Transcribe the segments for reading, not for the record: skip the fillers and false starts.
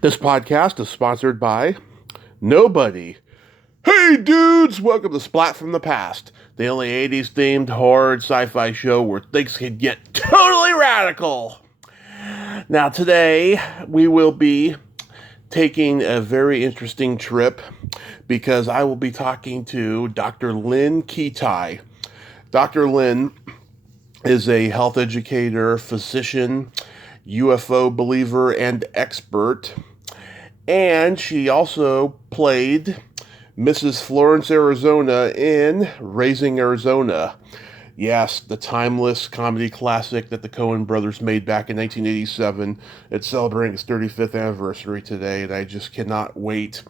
This podcast is sponsored by nobody. Hey dudes, welcome to Splat from the Past, the only 80s themed horror and sci-fi show where things can get totally radical. Now today we will be taking a very interesting trip because I will be talking to Dr. Lynne Kitei. Dr. Lynne is a health educator, physician, UFO believer, and expert. And she also played Mrs. Florence Arizona in Raising Arizona. Yes, the timeless comedy classic that the Coen Brothers made back in 1987. It's celebrating its 35th anniversary today, and I just cannot wait.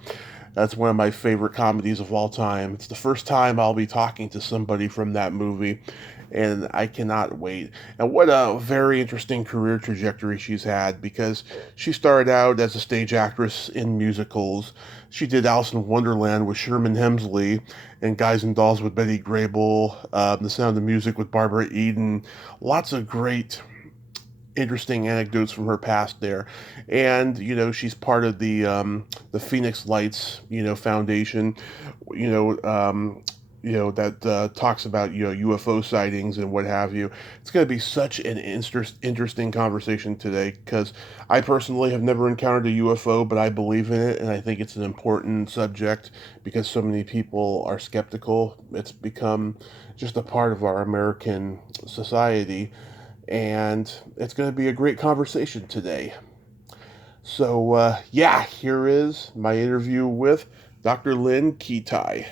That's one of my favorite comedies of all time. It's the first time I'll be talking to somebody from that movie, and I cannot wait. And what a very interesting career trajectory she's had, because she started out as a stage actress in musicals. She did Alice in Wonderland with Sherman Hemsley, and Guys and Dolls with Betty Grable, The Sound of Music with Barbara Eden. Lots of great interesting anecdotes from her past there. And she's part of the Phoenix Lights Foundation, you know that talks about UFO sightings and what have you. It's going to be such an interesting conversation today, because I personally have never encountered a UFO, but I believe in it, and I think it's an important subject because so many people are skeptical. It's become just a part of our American society, and it's going to be a great conversation today. So, here is my interview with Dr. Lynne Kitei.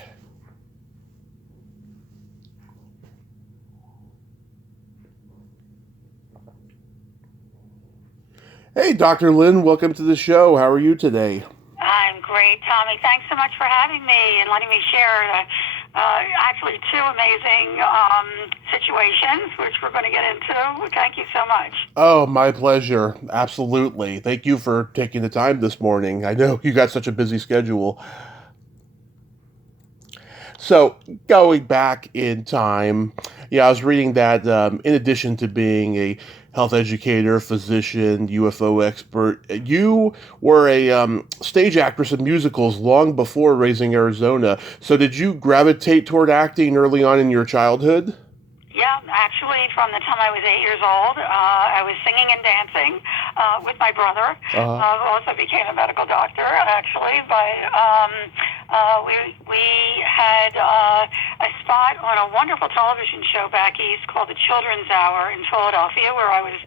Hey, Dr. Lynne, welcome to the show. How are you today? I'm great, Tommy. Thanks so much for having me and letting me share actually two amazing situations, which we're going to get into. Thank you so much. Oh, my pleasure. Absolutely. Thank you for taking the time this morning. I know you got such a busy schedule. So, going back in time, I was reading that in addition to being a health educator, physician, UFO expert, you were a stage actress in musicals long before Raising Arizona. So, did you gravitate toward acting early on in your childhood? Yeah, actually, from the time I was 8 years old, I was singing and dancing with my brother, who also became a medical doctor, actually. But we had a spot on a wonderful television show back east called The Children's Hour in Philadelphia, where I was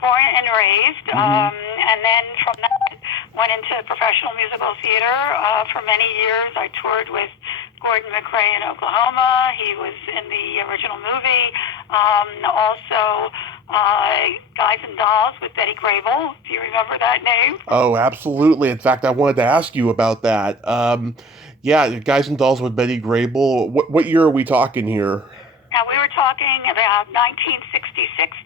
born and raised. And then from that, went into professional musical theater. For many years, I toured with Gordon McRae in Oklahoma. He was in the original movie. Also, Guys and Dolls with Betty Grable. Do you remember that name? Oh, absolutely. In fact, I wanted to ask you about that. Guys and Dolls with Betty Grable. What year are we talking here? Now, we were talking about 1966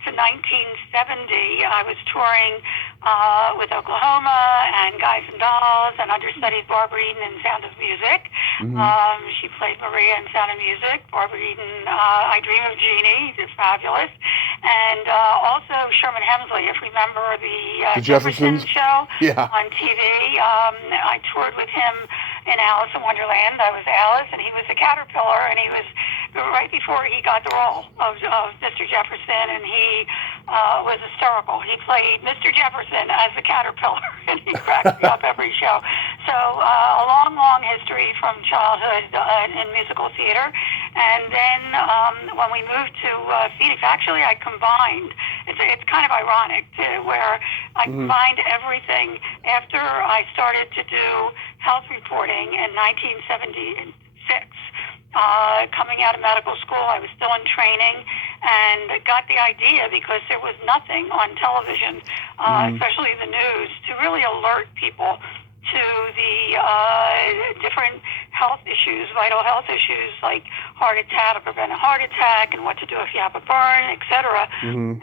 to 1970. I was touring with Oklahoma and Guys and Dolls, and understudied Barbara Eden in Sound of Music. She played Maria in Sound of Music. Barbara Eden, I Dream of Jeannie, is fabulous. And also Sherman Hemsley, if you remember the Jefferson show on TV. I toured with him in Alice in Wonderland. I was Alice, and he was a caterpillar, and he was right before he got the role of Mr. Jefferson, and he was hysterical. He played Mr. Jefferson as the caterpillar, and he cracked me up every show. So a long, long history from childhood in musical theater. And then when we moved to Phoenix, actually I combined, it's kind of ironic too, where I combined everything after I started to do health reporting in 1976. Coming out of medical school, I was still in training, and got the idea because there was nothing on television, especially the news, to really alert people to the different health issues, vital health issues like heart attack, to prevent a heart attack, and what to do if you have a burn, etc. And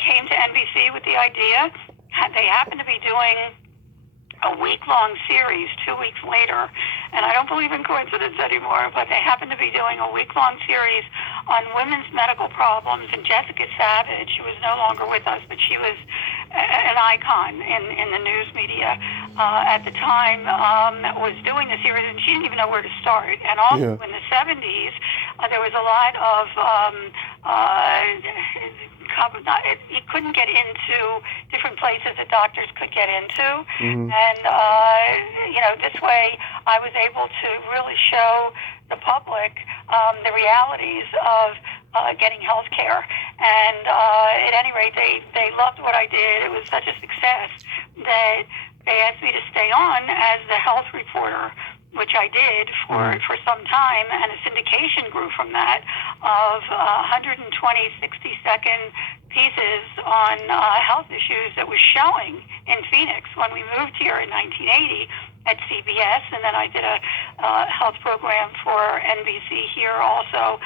came to NBC with the idea. They happened to be doing a week-long series 2 weeks later, and I don't believe in coincidence anymore, but they happened to be doing a week-long series on women's medical problems, and Jessica Savage, who is no longer with us, but she was an icon in the news media at the time, was doing the series, and she didn't even know where to start. And also in the 70s, there was a lot of you couldn't get into different places that doctors could get into. And, this way I was able to really show the public the realities of getting health care. And at any rate, they loved what I did. It was such a success that they asked me to stay on as the health reporter, which I did for some time, and a syndication grew from that of 120 60-second pieces on health issues that was showing in Phoenix when we moved here in 1980 at CBS, and then I did a health program for NBC here also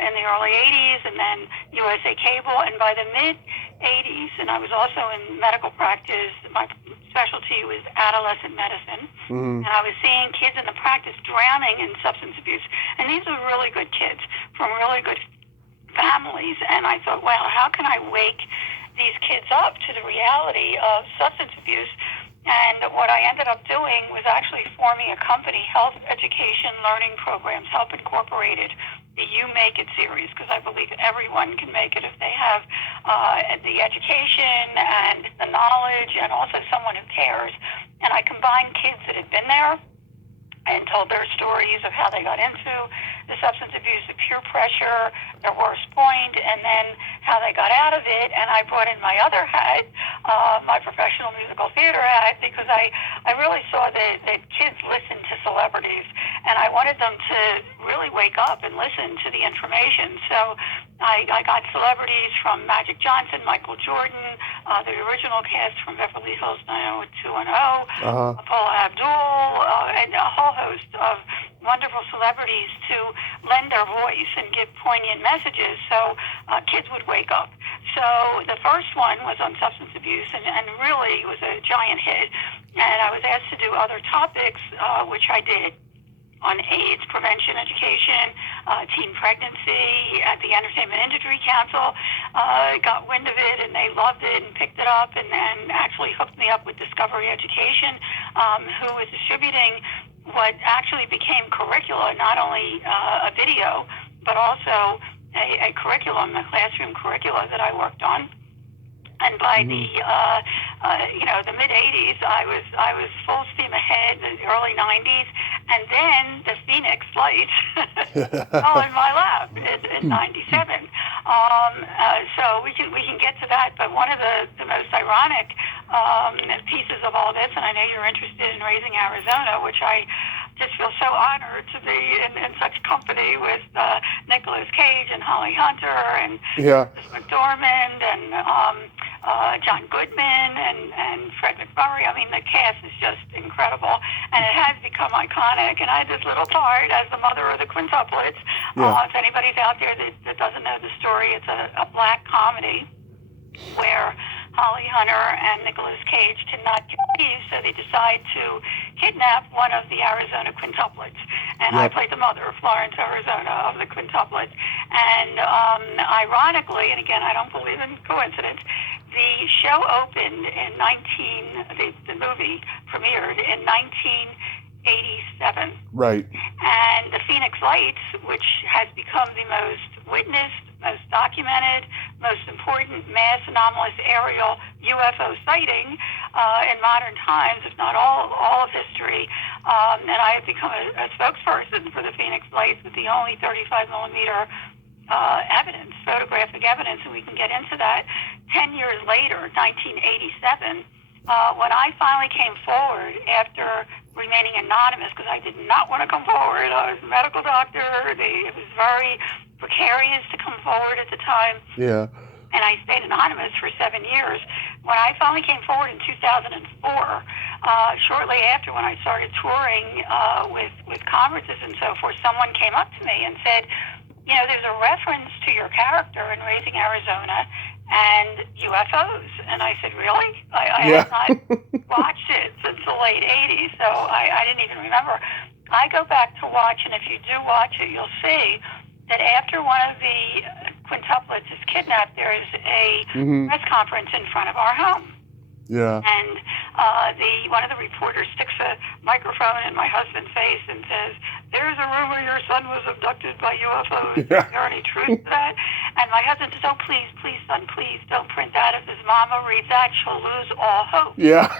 in the early 80s, and then USA Cable, and by the mid-80s, and I was also in medical practice. My specialty was adolescent medicine, and I was seeing kids in the practice drowning in substance abuse, and these were really good kids from really good families, and I thought, well, how can I wake these kids up to the reality of substance abuse? And what I ended up doing was actually forming a company, Health Education Learning Programs, Help Incorporated, the You Make It series, because I believe everyone can make it if they have the education and the knowledge and also someone who cares. And I combined kids that had been there and told their stories of how they got into the substance abuse, the peer pressure, their worst point, and then how they got out of it. And I brought in my other hat, my professional musical theater hat, because I really saw that kids listen to celebrities, and I wanted them to really wake up and listen to the information. So I got celebrities from Magic Johnson, Michael Jordan, the original cast from Beverly Hills 90210, Paula Abdul, and a whole host of wonderful celebrities to lend their voice and give poignant messages so kids would wake up. So the first one was on substance abuse, and really was a giant hit. And I was asked to do other topics, which I did, on AIDS prevention education, teen pregnancy. At the Entertainment Industry Council got wind of it, and they loved it and picked it up, and actually hooked me up with Discovery Education, who was distributing what actually became curricula, not only a video, but also a curriculum, a classroom curricula that I worked on. And by the mid 80s, I was full steam ahead. The early 90s, and then the Phoenix Lights fell in my lap in 97. So we can get to that. But one of the most ironic pieces of all this, and I know you're interested in Raising Arizona, which I just feel so honored to be in such company with Nicolas Cage and Holly Hunter and McDormand and John Goodman and Fred McMurray. I mean, the cast is just incredible, and it has become iconic. And I had this little part as the mother of the quintuplets. If anybody's out there that doesn't know the story, it's a black comedy where Holly Hunter and Nicolas Cage cannot conceive, so they decide to kidnap one of the Arizona quintuplets. And I played the mother of Florence, Arizona, of the quintuplets. And ironically, and again, I don't believe in coincidence, the show opened in the movie premiered in 1987. Right. And the Phoenix Lights, which has become the most witnessed, most documented, most important mass anomalous aerial UFO sighting in modern times, if not all of history. And I have become a spokesperson for the Phoenix Lights with the only 35 millimeter evidence, photographic evidence, and we can get into that. 10 years later, 1987, when I finally came forward after remaining anonymous, because I did not want to come forward. I was a medical doctor. It was very precarious to come forward at the time. Yeah. And I stayed anonymous for 7 years. When I finally came forward in 2004, shortly after when I started touring with conferences and so forth, someone came up to me and said, there's a reference to your character in Raising Arizona and UFOs. And I said, really? I had not watched it since the late 80s, so I didn't even remember. I go back to watch, and if you do watch it, you'll see that after one of the quintuplets is kidnapped, there is a press conference in front of our home. Yeah. And one of the reporters sticks a microphone in my husband's face and says, "There's a rumor your son was abducted by UFOs. Is there any truth to that?" And my husband says, "Oh, please, please, son, please don't print that. If his mama reads that, she'll lose all hope." Yeah.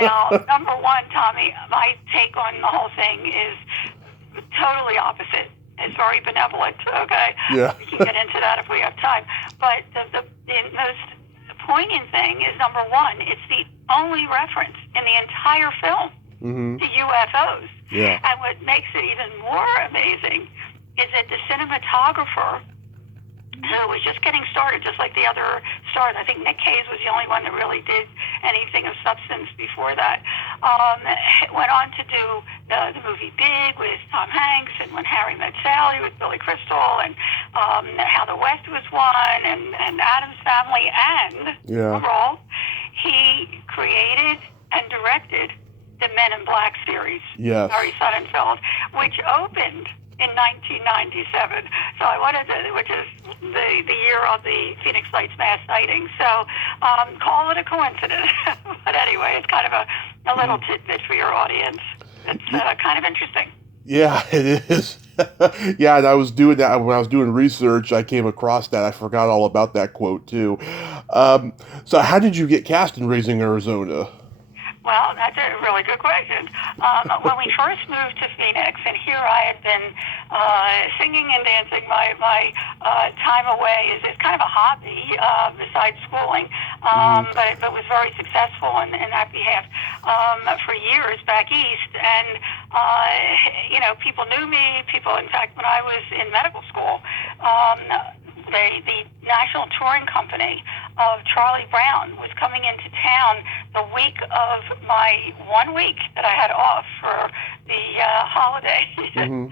Now, number one, Tommy, my take on the whole thing is totally opposite. It's very benevolent, okay? Yeah. We can get into that if we have time. But the most poignant thing is, number one, it's the only reference in the entire film to UFOs. Yeah. And what makes it even more amazing is that the cinematographer, who was just getting started, just like the other stars. I think Nick Cage was the only one that really did anything of substance before that. Went on to do the movie Big with Tom Hanks, and When Harry Met Sally with Billy Crystal, and How the West Was Won, and Addams Family, and overall, he created and directed the Men in Black series, Barry Sonnenfeld, which opened in 1997. So I wanted to, which is the year of the Phoenix Lights mass sighting. So call it a coincidence. But anyway, it's kind of a little tidbit for your audience. It's kind of interesting. Yeah, it is. Yeah, and I was doing that when I was doing research. I came across that. I forgot all about that quote too. So how did you get cast in Raising Arizona? Well, that's a really good question. When we first moved to Phoenix, and here I had been singing and dancing my time away is kind of a hobby besides schooling, but it was very successful in that behalf for years back east. And, people knew me. People, in fact, when I was in medical school, the national touring company of Charlie Brown was coming into town the week of my 1 week that I had off for the holiday,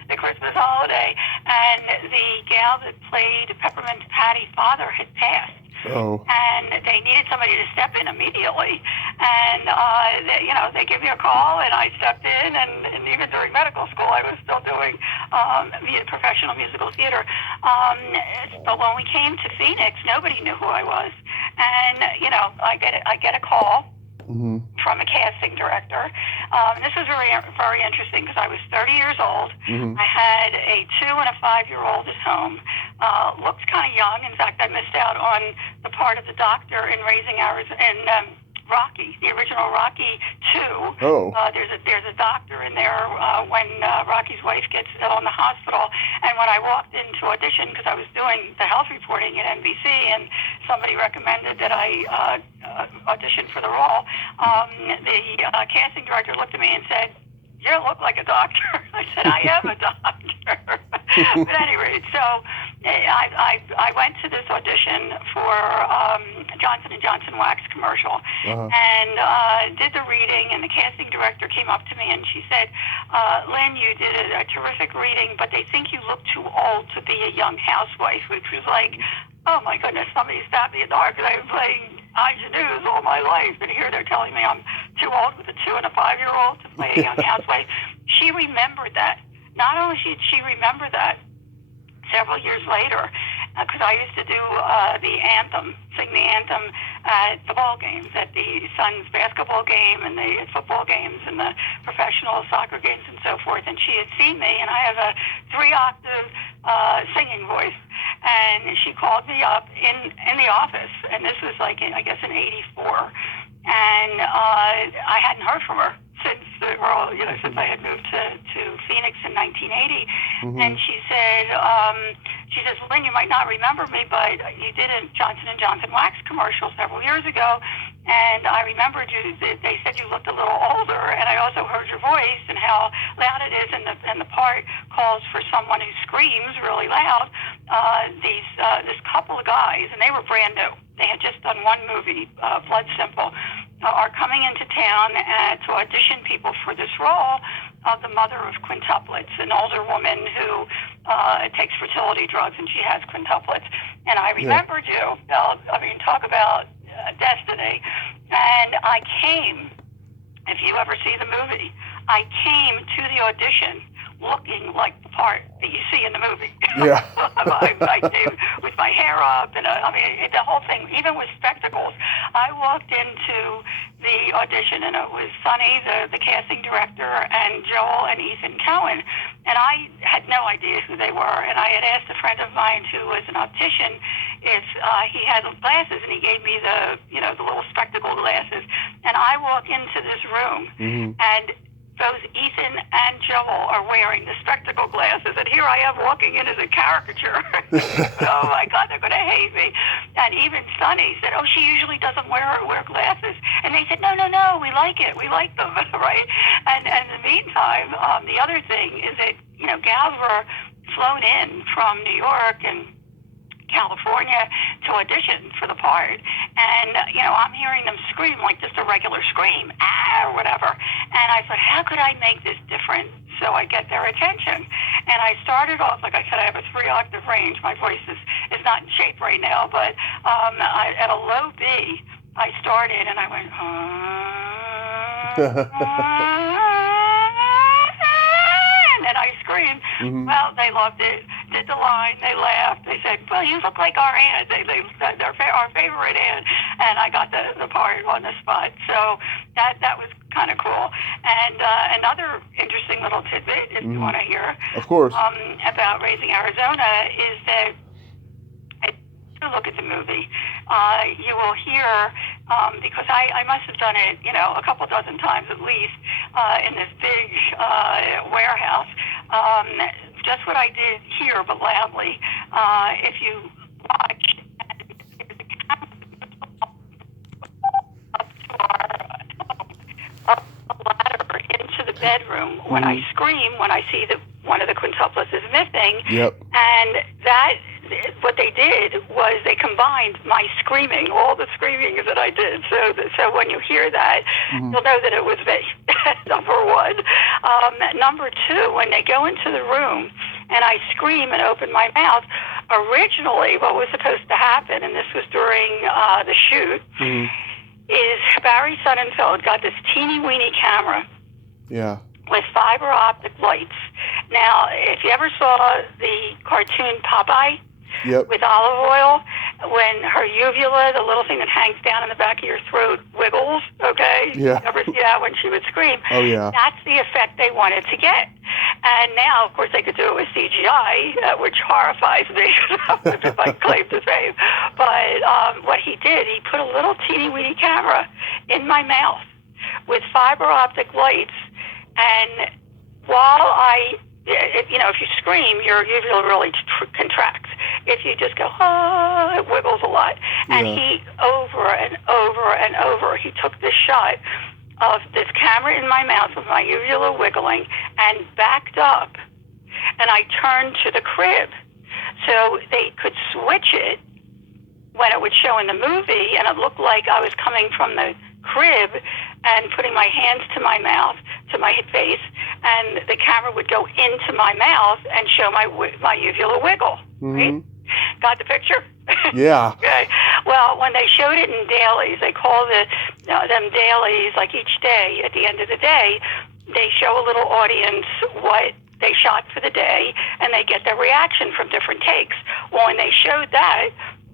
the Christmas holiday, and the gal that played Peppermint Patty's father had passed. Oh. And they needed somebody to step in immediately. And, they gave me a call, and I stepped in, and even during medical school, I was still doing professional musical theater. But when we came to Phoenix, nobody knew who I was. And, I get a call from a casting director. This was very, very interesting because I was 30 years old. I had a 2 and a 5-year-old at home. Looked kind of young. In fact, I missed out on the part of the doctor in Raising Arizona, in Rocky, the original Rocky 2. Oh. There's a doctor in there when Rocky's wife gets ill in the hospital. And when I walked in to audition, because I was doing the health reporting at NBC, and somebody recommended that I audition for the role, the casting director looked at me and said, "You don't look like a doctor." I said, "I am a doctor." But at any rate, so I went to this audition for Johnson & Johnson wax commercial, and did the reading, and the casting director came up to me and she said, "Lynn, you did a terrific reading, but they think you look too old to be a young housewife," which was like, oh my goodness, somebody stabbed me in the heart because I've been playing ingenues all my life, and here they're telling me I'm too old with a 2 and a 5-year-old to play a young housewife. She remembered that. Not only did she remember that, several years later, because I used to do sing the anthem at the ball games, at the Suns basketball game and the football games and the professional soccer games and so forth. And she had seen me, and I have a 3-octave singing voice. And she called me up in the office, and this was like, in '84. And I hadn't heard from her since since I had moved to Phoenix in 1980. And she said, "Lynn, you might not remember me, but you did a Johnson & Johnson wax commercial several years ago, and I remembered you. They said you looked a little older, and I also heard your voice and how loud it is, and the part calls for someone who screams really loud. This couple of guys, and they were brand new. They had just done one movie, Blood Simple, are coming into town to audition people for this role of the mother of quintuplets, an older woman who takes fertility drugs, and she has quintuplets. And I remembered you. Talk about destiny. And I came, if you ever see the movie, I came to the audition looking like the part that you see in the movie. Yeah. I did, with my hair up, and the whole thing, even with spectacles. I walked into the audition, and it was Sonny, the casting director, and Joel and Ethan Coen, and I had no idea who they were. And I had asked a friend of mine who was an optician if he had glasses, and he gave me the little spectacle glasses. And I walk into this room, and both Ethan and Joel are wearing the spectacle glasses, and here I am walking in as a caricature. Oh my God, they're going to hate me. And even Sonny said, "Oh, she usually doesn't wear glasses." And they said, "No, we like it. We like them," right? And in the meantime, the other thing is that gals were flown in from New York and California to audition for the part, and I'm hearing them scream like just a regular scream, or whatever. And I thought, how could I make this different so I get their attention? And I started off, like I said, I have a 3-octave range. My voice is not in shape right now, but at a low B, I started, and I went, and then I screamed. Well, they loved it. Did the line. They laughed. They said, "Well, you look like our aunt." They're our favorite aunt, and I got the part on the spot. So that was kind of cool. And another interesting little tidbit, if you want to hear, of course, about Raising Arizona, is that if you look at the movie, you will hear, because I must have done it, a couple dozen times at least, in this big warehouse. Just what I did here, but loudly. If you watch, up the ladder into the bedroom. When I scream, when I see that one of the quintuples is missing, and that, what they did was they combined my screaming, all the screaming that I did. So when you hear that, you'll know that it was me. Number one. Number two, when they go into the room and I scream and open my mouth, originally what was supposed to happen, and this was during the shoot, is Barry Sonnenfeld got this teeny-weeny camera with fiber optic lights. Now, if you ever saw the cartoon Popeye, with olive oil, when her uvula, the little thing that hangs down in the back of your throat, wiggles, okay? You ever see that when she would scream? Oh, yeah. That's the effect they wanted to get. And now, of course, they could do it with CGI, which horrifies me, which is my claim to fame. But what he did, he put a little teeny-weeny camera in my mouth with fiber optic lights, and while if you scream, your uvula really contracts. If you just go, it wiggles a lot. And he, over and over and over, he took this shot of this camera in my mouth with my uvula wiggling and backed up. And I turned to the crib so they could switch it when it would show in the movie, and it looked like I was coming from the crib and putting my hands to my mouth, to my face, and the camera would go into my mouth and show my uvula wiggle. Right? Got the picture? Yeah. Okay. Well, when they showed it in dailies, they call them dailies, like each day, at the end of the day, they show a little audience what they shot for the day, and they get their reaction from different takes. Well, when they showed that,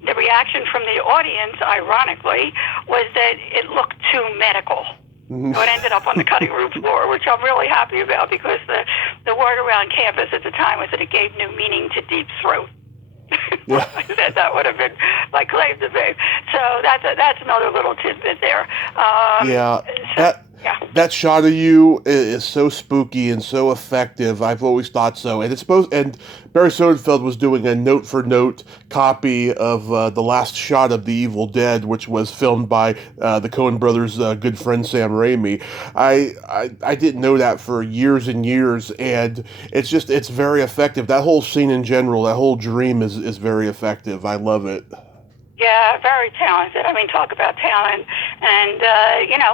the reaction from the audience, ironically, was that it looked too medical. So it ended up on the cutting room floor, which I'm really happy about, because the word around campus at the time was that it gave new meaning to deep throat. That would have been my claim to fame. So that's another little tidbit there. That shot of you is so spooky and so effective. I've always thought so. And and Barry Sonnenfeld was doing a note-for-note copy of the last shot of The Evil Dead, which was filmed by the Coen Brothers' good friend Sam Raimi. I didn't know that for years and years, and it's very effective. That whole scene in general, that whole dream is very effective. I love it. Yeah, very talented. I mean, talk about talent. And,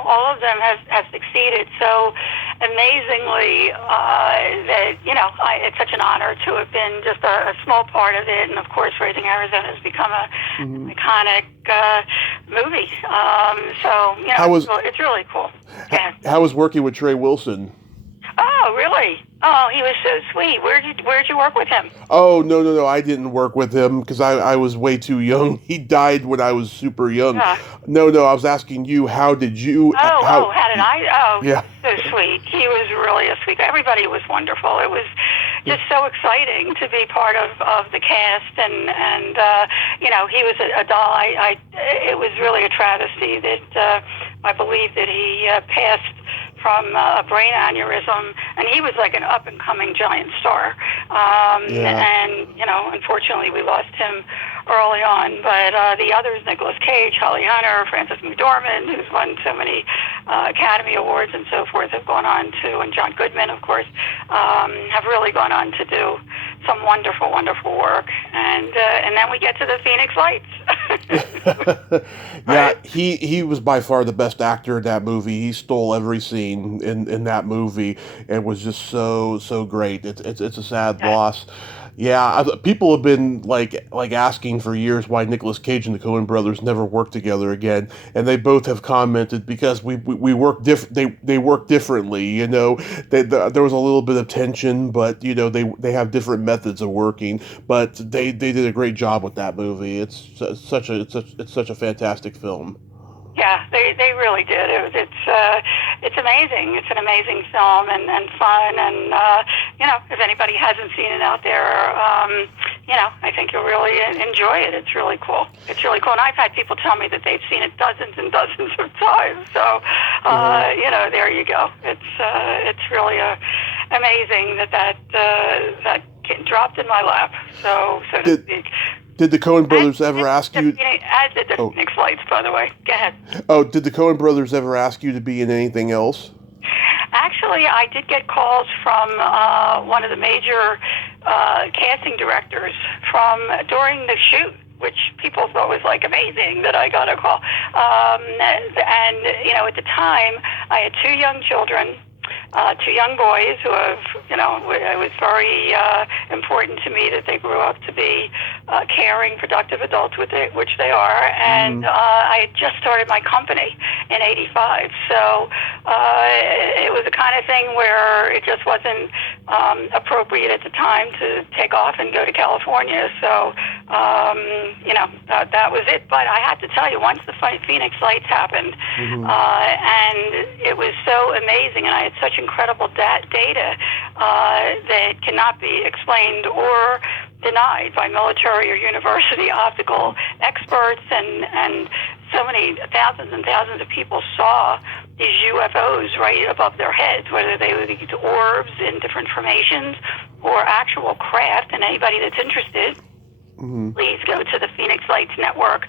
all of them have succeeded so amazingly that, it's such an honor to have been just a small part of it. And, of course, Raising Arizona has become an iconic movie. It's really cool. Yeah. How was working with Trey Wilson? Oh, really? Oh, he was so sweet. Where'd you work with him? Oh, no, I didn't work with him because I was way too young. He died when I was super young. Uh, No, I was asking you, how did you, how, how did I? Oh, yeah. so sweet. He was really a sweet guy. Everybody was wonderful. It was just so exciting to be part of the cast, and he was a doll. It was really a travesty that I believe that he passed from a brain aneurysm, and he was like an up-and-coming giant star. And, unfortunately we lost him early on. But the others, Nicolas Cage, Holly Hunter, Frances McDormand, who's won so many Academy Awards and so forth, have gone on to, and John Goodman, of course, have really gone on to do some wonderful, wonderful work. And then we get to the Phoenix Lights. Yeah, Right? he was by far the best actor in that movie. He stole every scene in that movie and was just so great. It's a sad Yeah. loss. Yeah, people have been like asking for years why Nicolas Cage and the Coen Brothers never worked together again, and they both have commented because we work they work differently. There was a little bit of tension, but they have different methods of working. But they did a great job with that movie. It's such a fantastic film. Yeah, they really did. It's amazing. It's an amazing film and fun, and if anybody hasn't seen it out there, I think you'll really enjoy it. It's really cool. It's really cool, and I've had people tell me that they've seen it dozens and dozens of times. So, there you go. It's really amazing that dropped in my lap, so to speak. Did the Coen Brothers ever ask you? As did the Phoenix Lights, by the way. Go ahead. Oh, did the Coen Brothers ever ask you to be in anything else? Actually, I did get calls from one of the major casting directors during the shoot, which people thought was like amazing that I got a call. At the time, I had two young children. Two young boys who it was very important to me that they grew up to be caring, productive adults, which they are. And I had just started my company in '85. So it was the kind of thing where it just wasn't appropriate at the time to take off and go to California. So, that was it. But I have to tell you, once the Phoenix Lights happened, and it was so amazing, and I had such incredible data that cannot be explained or denied by military or university optical experts, and so many thousands and thousands of people saw these UFOs right above their heads, whether they were these orbs in different formations or actual craft. And anybody that's interested, please go to the Phoenix Lights Network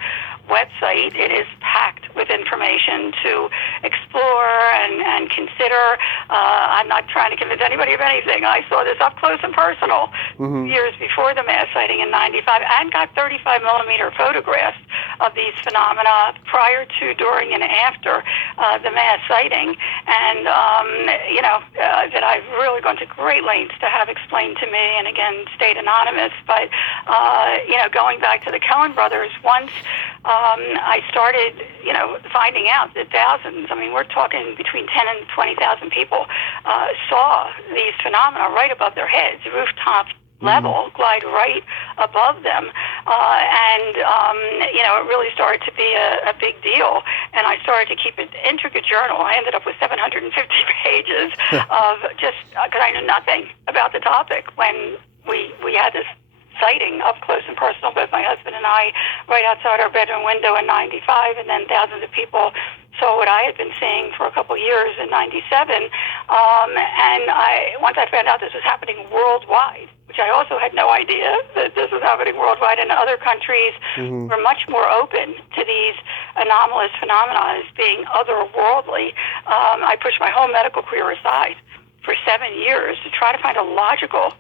website. It is packed with information to explore and consider. I'm not trying to convince anybody of anything. I saw this up close and personal years before the mass sighting in '95, and got 35 millimeter photographs of these phenomena prior to, during, and after the mass sighting, and that I've really gone to great lengths to have explained to me, and again stayed anonymous. But going back to the Coen Brothers, once I started, finding out that thousands, we're talking between 10 and 20,000 people saw these phenomena right above their heads, rooftop level, glide right above them. It really started to be a big deal. And I started to keep an intricate journal. I ended up with 750 pages of just, because I knew nothing about the topic when we had this sighting up close and personal, both my husband and I, right outside our bedroom window in '95, and then thousands of people saw what I had been seeing for a couple of years in '97. Once I found out this was happening worldwide, which I also had no idea that this was happening worldwide, and other countries were much more open to these anomalous phenomena as being otherworldly. I pushed my whole medical career aside for 7 years to try to find a logical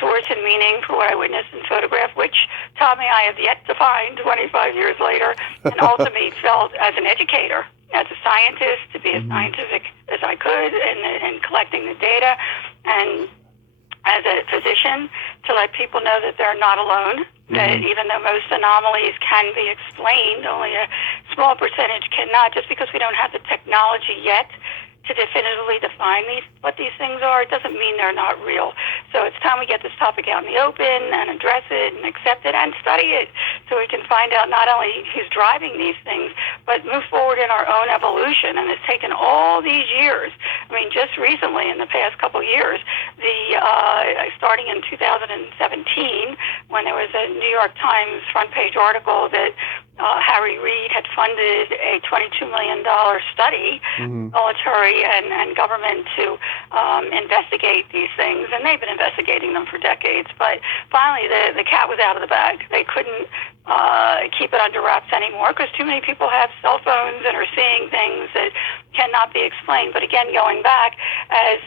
source and meaning for what I witnessed and photographed, which, Tommy, I have yet to find 25 years later, and ultimately felt as an educator, as a scientist, to be as scientific as I could in collecting the data, and as a physician, to let people know that they're not alone, that even though most anomalies can be explained, only a small percentage cannot, just because we don't have the technology yet to definitively define what these things are. It doesn't mean they're not real. So it's time we get this topic out in the open and address it and accept it and study it so we can find out not only who's driving these things, but move forward in our own evolution. And it's taken all these years. I mean, just recently, in the past couple of years, starting in 2017, when there was a New York Times front page article that Harry Reid had funded a $22 million study, military and government, to investigate these things. And they've been investigating them for decades. But finally, the cat was out of the bag. They couldn't keep it under wraps anymore because too many people have cell phones and are seeing things that cannot be explained. But again, going back, as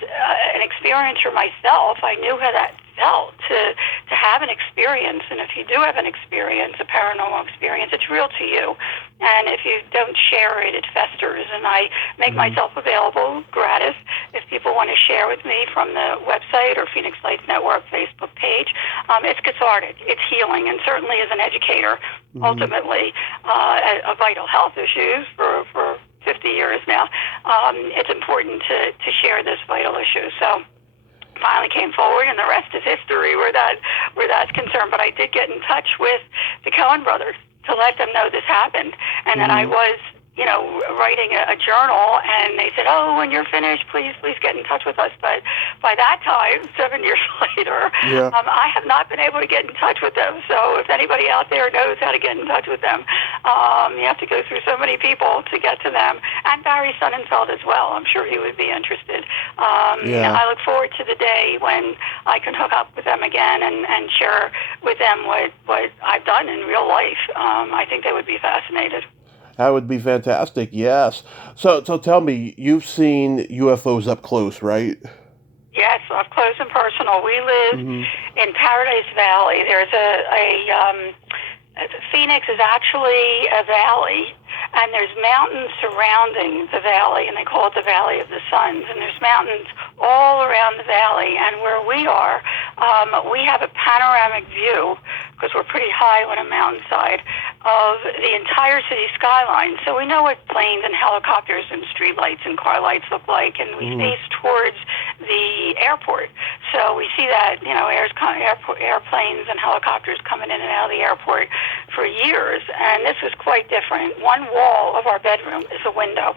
an experiencer myself, I knew how that felt to have an experience. And if you do have an experience, a paranormal experience, it's real to you. And if you don't share it, it festers. And I make myself available gratis if people want to share with me from the website or Phoenix Lights Network Facebook page. It's cathartic. It's healing. And certainly as an educator, ultimately, of vital health issues for 50 years now, it's important to share this vital issue. So finally came forward, and the rest is history where that's concerned. But I did get in touch with the Coen Brothers to let them know this happened, and then I was writing a journal, and they said, oh, when you're finished, please get in touch with us. But by that time, 7 years later, I have not been able to get in touch with them. So if anybody out there knows how to get in touch with them, you have to go through so many people to get to them. And Barry Sonnenfeld as well. I'm sure he would be interested. I look forward to the day when I can hook up with them again and share with them what I've done in real life. I think they would be fascinated. That would be fantastic, yes. So tell me, you've seen UFOs up close, right? Yes, up close and personal. We live in Paradise Valley. There's Phoenix is actually a valley, and there's mountains surrounding the valley, and they call it the Valley of the Suns. And there's mountains all around the valley, and where we are, we have a panoramic view, because we're pretty high on a mountainside, of the entire city skyline. So we know what planes and helicopters and streetlights and car lights look like, and we face towards the airport. So we see that, airplanes and helicopters coming in and out of the airport for years, and this was quite different. One wall of our bedroom is a window.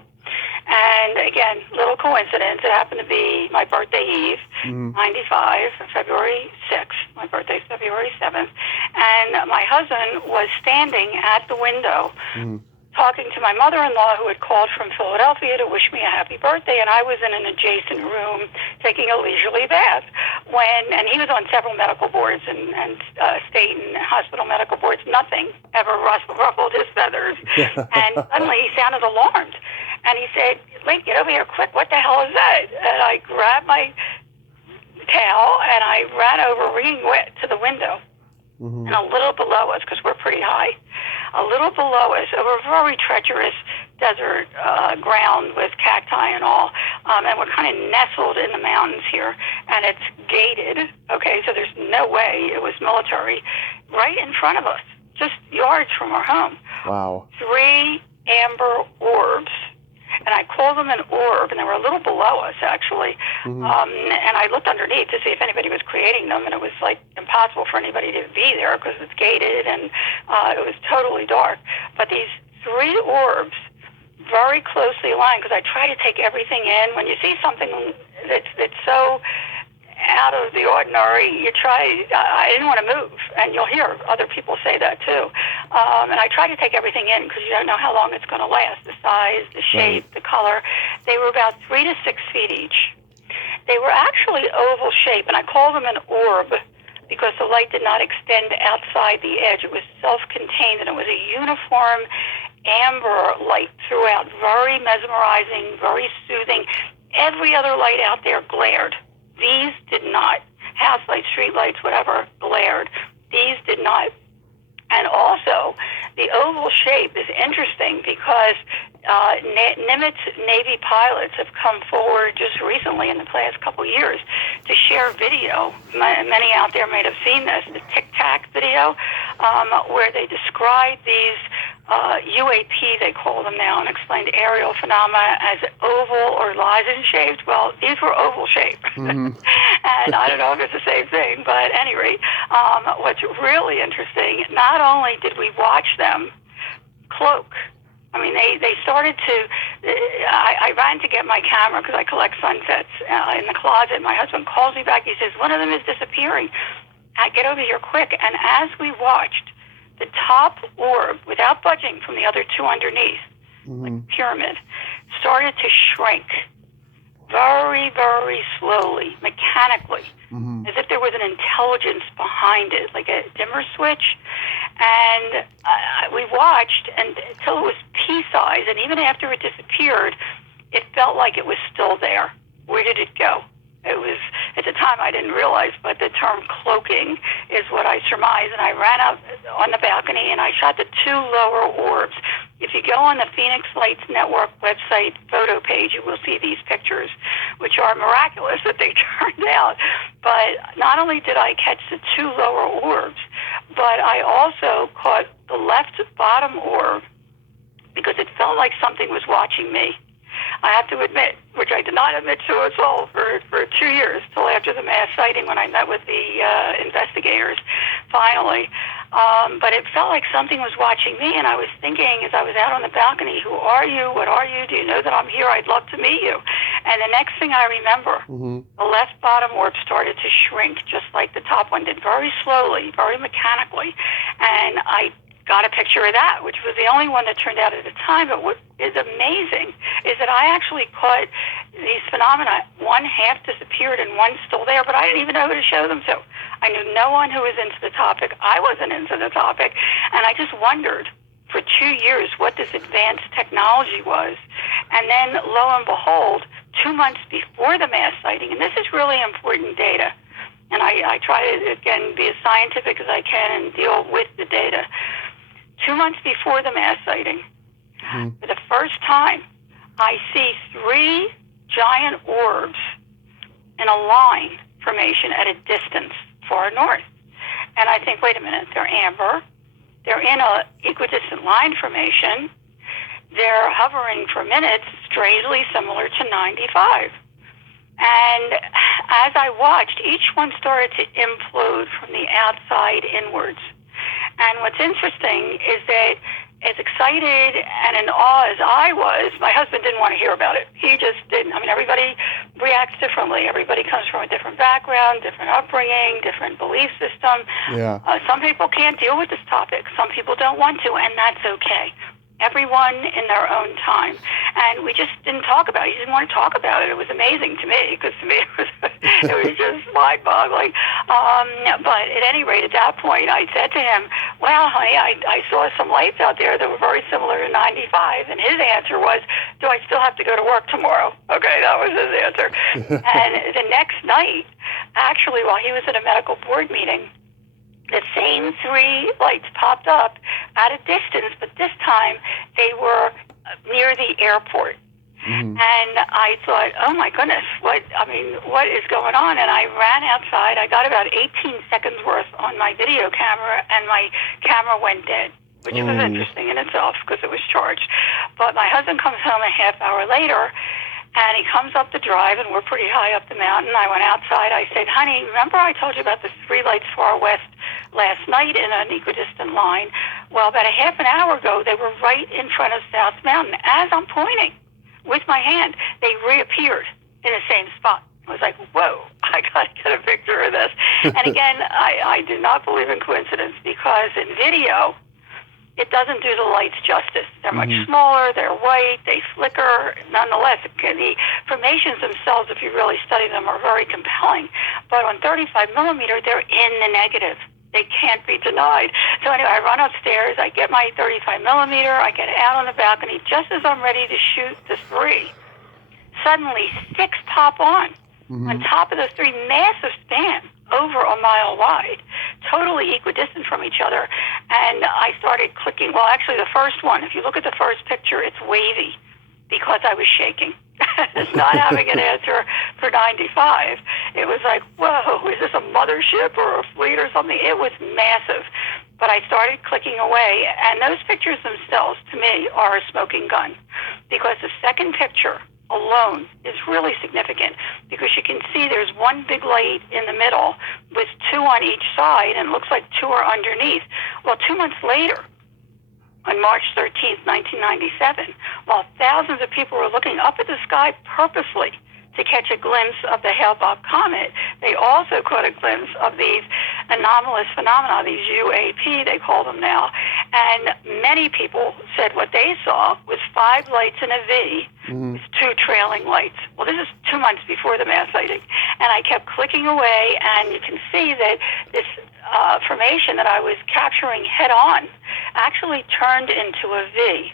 And again, little coincidence, it happened to be my birthday eve, 95, February 6th. My birthday's February 7th. And my husband was standing at the window talking to my mother-in-law, who had called from Philadelphia to wish me a happy birthday, and I was in an adjacent room taking a leisurely bath. And he was on several medical boards and state and hospital medical boards. Nothing ever ruffled his feathers. And suddenly he sounded alarmed. And he said, Lynne, get over here quick. What the hell is that? And I grabbed my towel, and I ran over, wringing wet, to the window. And a little below us, because we're pretty high, a little below us, over a very treacherous desert ground with cacti and all, and we're kind of nestled in the mountains here, and it's gated, okay, so there's no way it was military, right in front of us, just yards from our home. Wow. 3 amber orbs. And I called them an orb, and they were a little below us, actually. And I looked underneath to see if anybody was creating them, and it was, impossible for anybody to be there because it's gated, and it was totally dark. But these 3 orbs, very closely aligned, because I try to take everything in. When you see something that's so out of the ordinary, I didn't want to move, and you'll hear other people say that too. And I try to take everything in because you don't know how long it's going to last, the size, the shape, the color. They were about 3 to 6 feet each. They were actually oval shape, and I call them an orb because the light did not extend outside the edge. It was self-contained, and it was a uniform amber light throughout, very mesmerizing, very soothing. Every other light out there glared. These did not. House lights, street lights, whatever, glared. These did not. And also, the oval shape is interesting because Nimitz Navy pilots have come forward just recently in the past couple years to share video. Many out there may have seen this, the Tic Tac video, where they describe these UAP, they call them now, unexplained aerial phenomena, as oval or lozenge-shaped. Well, these were oval-shaped. Mm-hmm. And I don't know if it's the same thing, but at any rate, what's really interesting, not only did we watch them cloak, I mean, they started to, I ran to get my camera because I collect sunsets in the closet. My husband calls me back. He says, one of them is disappearing. Get over here quick. And as we watched, the top orb, without budging from the other two underneath, like pyramid, started to shrink very, very slowly, mechanically, as if there was an intelligence behind it, like a dimmer switch. And we watched until it was pea-sized, and even after it disappeared, it felt like it was still there. Where did it go? It was, at the time I didn't realize, but the term cloaking is what I surmised, and I ran out on the balcony and I shot the two lower orbs. If you go on the Phoenix Lights Network website photo page, you will see these pictures, which are miraculous that they turned out. But not only did I catch the two lower orbs, but I also caught the left bottom orb because it felt like something was watching me. I have to admit, which I did not admit to us all for 2 years, till after the mass sighting when I met with the investigators, finally. But it felt like something was watching me, and I was thinking as I was out on the balcony, who are you? What are you? Do you know that I'm here? I'd love to meet you. And the next thing I remember, the left bottom orb started to shrink, just like the top one did, very slowly, very mechanically. And I got a picture of that, which was the only one that turned out at the time. But what is amazing is that I actually caught these phenomena. One half disappeared and one's still there, but I didn't even know who to show them to. I knew no one who was into the topic. I wasn't into the topic. And I just wondered for 2 years what this advanced technology was. And then, lo and behold, 2 months before the mass sighting, and this is really important data, and I try to, again, be as scientific as I can and deal with the data. 2 months before the mass sighting, for the first time, I see 3 giant orbs in a line formation at a distance far north. And I think, wait a minute, they're amber. They're in a equidistant line formation. They're hovering for minutes, strangely similar to 95. And as I watched, each one started to implode from the outside inwards. And what's interesting is that as excited and in awe as I was, my husband didn't want to hear about it. He just didn't. I mean, everybody reacts differently. Everybody comes from a different background, different upbringing, different belief system. Yeah. Some people can't deal with this topic. Some people don't want to, and that's okay. Everyone in their own time. And we just didn't talk about it. He didn't want to talk about it. It was amazing to me, because to me it was just mind-boggling. But at any rate, at that point, I said to him, well, honey, I saw some lights out there that were very similar to 95. And his answer was, do I still have to go to work tomorrow? Okay, that was his answer. And the next night, actually, while he was at a medical board meeting, the same 3 lights popped up at a distance, but this time they were near the airport. And I thought, oh my goodness, what is going on? And I ran outside. I got about 18 seconds worth on my video camera, and my camera went dead, which was interesting in itself because it was charged. But my husband comes home a half hour later, and he comes up the drive, and we're pretty high up the mountain. I went outside. I said, honey, remember I told you about the 3 lights far west last night in an equidistant line? Well, about a half an hour ago, they were right in front of South Mountain. As I'm pointing with my hand, they reappeared in the same spot. I was like, whoa, I got to get a picture of this. And again, I do not believe in coincidence, because in video, it doesn't do the lights justice. They're much smaller, they're white, they flicker. Nonetheless, the formations themselves, if you really study them, are very compelling. But on 35 millimeter, they're in the negative. They can't be denied. So anyway, I run upstairs, I get my 35 millimeter, I get out on the balcony. Just as I'm ready to shoot the 3, suddenly 6 pop on top of the 3, massive span, over a mile wide, totally equidistant from each other. And I started clicking. Well, actually, the first one, if you look at the first picture, it's wavy because I was shaking. not having an answer for 95. It was like, whoa, is this a mothership or a fleet or something? It was massive. But I started clicking away, and those pictures themselves, to me, are a smoking gun, because the second picture alone is really significant, because you can see there's one big light in the middle with two on each side, and it looks like two are underneath. Well, 2 months later, on March 13th, 1997, while thousands of people were looking up at the sky purposely to catch a glimpse of the Hale-Bopp comet, they also caught a glimpse of these anomalous phenomena, these UAP, they call them now. And many people said what they saw was 5 lights in a V, with 2 trailing lights. Well, this is 2 months before the mass sighting. And I kept clicking away, and you can see that this formation that I was capturing head on actually turned into a V.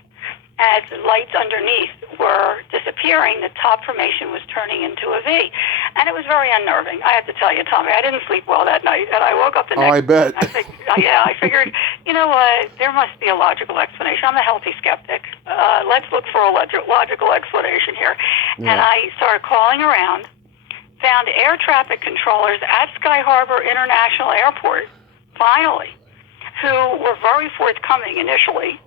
As the lights underneath were disappearing, the top formation was turning into a V. And it was very unnerving, I have to tell you, Tommy. I didn't sleep well that night, and I woke up the next I bet. I figured, you know what, there must be a logical explanation. I'm a healthy skeptic. Let's look for a logical explanation here. Yeah. And I started calling around, found air traffic controllers at Sky Harbor International Airport, finally, who were very forthcoming initially,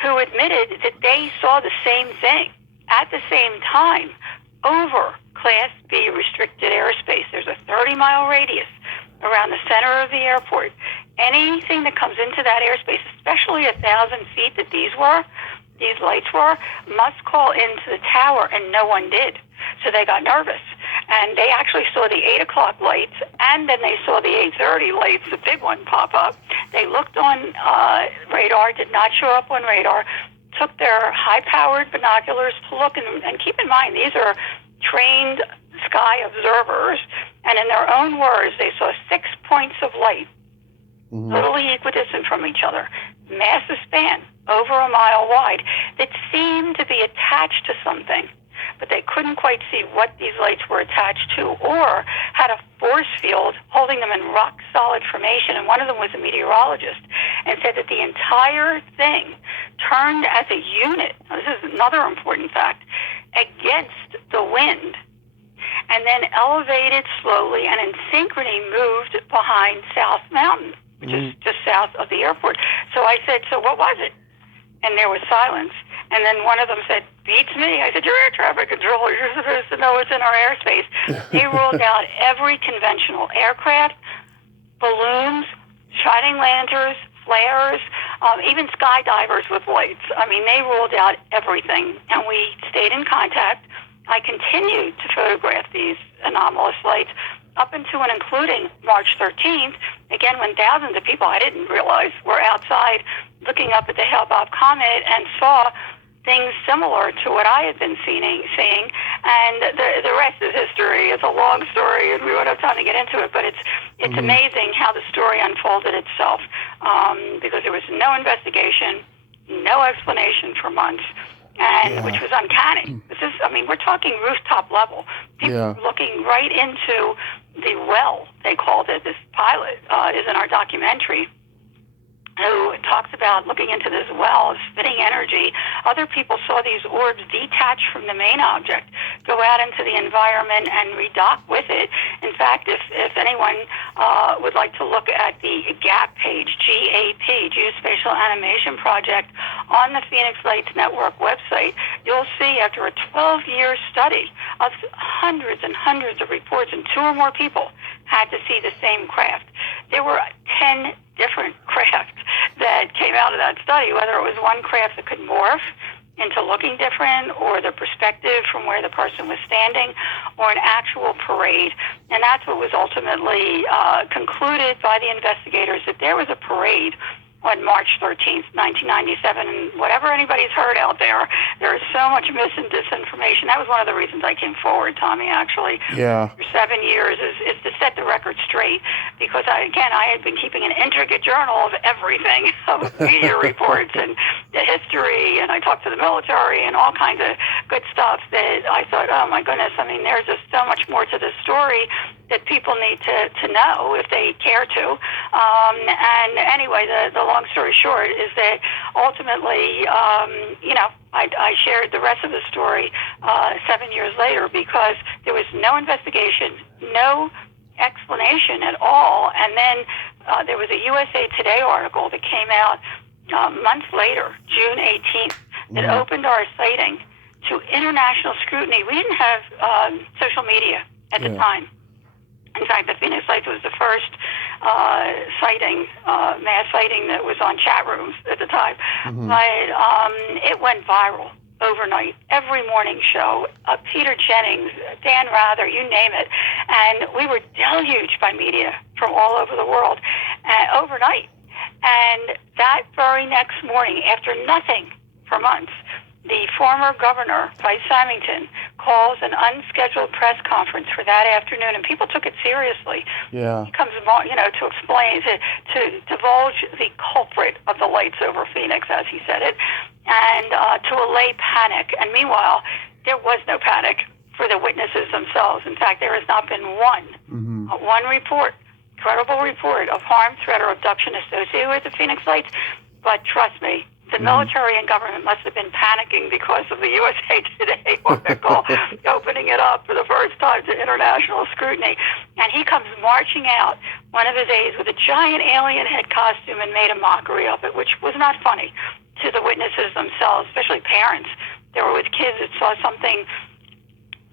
who admitted that they saw the same thing at the same time over Class B restricted airspace. There's a 30-mile radius around the center of the airport. Anything that comes into that airspace, especially 1,000 feet that these lights were, must call into the tower, and no one did. So they got nervous. And they actually saw the 8 o'clock lights, and then they saw the 8:30 lights, the big one, pop up. They looked on radar, did not show up on radar, took their high-powered binoculars to look, and keep in mind, these are trained sky observers, and in their own words, they saw 6 points of light, totally equidistant from each other, massive span, over a mile wide, that seemed to be attached to something, but they couldn't quite see what these lights were attached to, or had a force field holding them in rock-solid formation. And one of them was a meteorologist, and said that the entire thing turned as a unit, now this is another important fact, against the wind, and then elevated slowly and in synchrony moved behind South Mountain, which is just south of the airport. So I said, so what was it? And there was silence. And then one of them said, beats me. I said, you're air traffic controller. You're supposed to know what's in our airspace. They ruled out every conventional aircraft, balloons, shining lanterns, flares, even skydivers with lights. I mean, they ruled out everything. And we stayed in contact. I continued to photograph these anomalous lights up into and including March 13th, again, when thousands of people I didn't realize were outside looking up at the Hale-Bopp comet and saw things similar to what I had been seeing, and the rest is history. It's a long story, and we won't have time to get into it, but it's amazing how the story unfolded itself, because there was no investigation, no explanation for months, and which was uncanny. This is, I mean, we're talking rooftop level. People looking right into the well, they called it. This pilot is in our documentary, who talks about looking into this well, spitting energy. Other people saw these orbs detach from the main object, go out into the environment and redock with it. In fact, if anyone would like to look at the GAP page, GAP, Geospatial Animation Project, on the Phoenix Lights Network website, you'll see after a 12-year study of hundreds and hundreds of reports, and 2 or more people had to see the same craft. There were 10 different craft that came out of that study, whether it was one craft that could morph into looking different, or the perspective from where the person was standing, or an actual parade. And that's what was ultimately concluded by the investigators, that there was a parade on March 13th, 1997, and whatever anybody's heard out there, there is so much mis and disinformation. That was one of the reasons I came forward, Tommy, actually, for 7 years, is to set the record straight, because I had been keeping an intricate journal of everything, of media reports and the history, and I talked to the military and all kinds of good stuff that I thought, oh my goodness, I mean, there's just so much more to this story. that people need to know if they care to. And anyway, the long story short is that ultimately, I shared the rest of the story 7 years later because there was no investigation, no explanation at all. And then there was a USA Today article that came out months later, June 18th, that opened our sighting to international scrutiny. We didn't have social media at the time. In fact, the Phoenix Lights was the first mass sighting that was on chat rooms at the time. But it went viral overnight. Every morning show, Peter Jennings, Dan Rather, you name it. And we were deluged by media from all over the world overnight. And that very next morning, after nothing for months, the former governor, Vice Symington, calls an unscheduled press conference for that afternoon, and people took it seriously. Yeah. He comes, to explain, to divulge the culprit of the lights over Phoenix, as he said it, and to allay panic. And meanwhile, there was no panic for the witnesses themselves. In fact, there has not been one report, credible report of harm, threat, or abduction associated with the Phoenix Lights. But trust me, the military and government must have been panicking because of the USA Today article opening it up for the first time to international scrutiny. And he comes marching out one of his aides with a giant alien head costume and made a mockery of it, which was not funny to the witnesses themselves, especially parents. They were with kids that saw something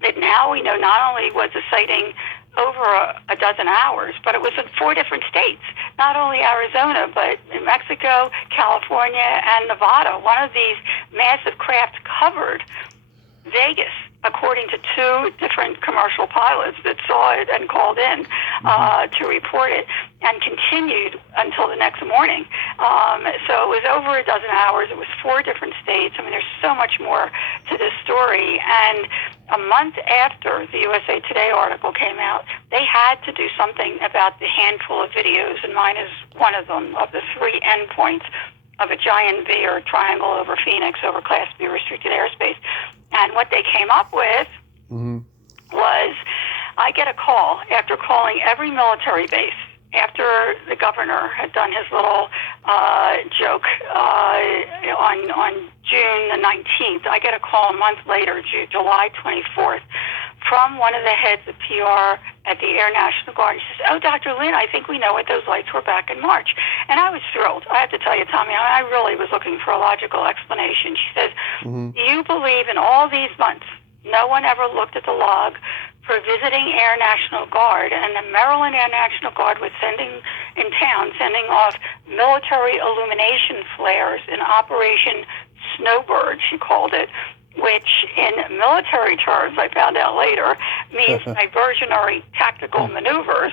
that now we know not only was a sighting over a dozen hours, but it was in 4 different states, not only Arizona, but in Mexico, California, and Nevada. One of these massive crafts covered Vegas, according to 2 different commercial pilots that saw it and called in to report it, and continued until the next morning. So it was over a dozen hours. It was 4 different states. I mean, there's so much more to this story. And a month after the USA Today article came out, they had to do something about the handful of videos, and mine is one of them, of the 3 endpoints of a giant V or triangle over Phoenix, over Class B restricted airspace. And what they came up with was, I get a call after calling every military base, after the governor had done his little joke on June the 19th. I get a call a month later, July 24th, from one of the heads of PR at the Air National Guard. She says, "Oh, Dr. Lynne, I think we know what those lights were back in March." And I was thrilled. I have to tell you, Tommy, I really was looking for a logical explanation. She says, "Do you believe in all these months, no one ever looked at the log for visiting Air National Guard, and the Maryland Air National Guard was sending off military illumination flares in Operation Snowbird," she called it, which in military terms, I found out later, means diversionary tactical maneuvers.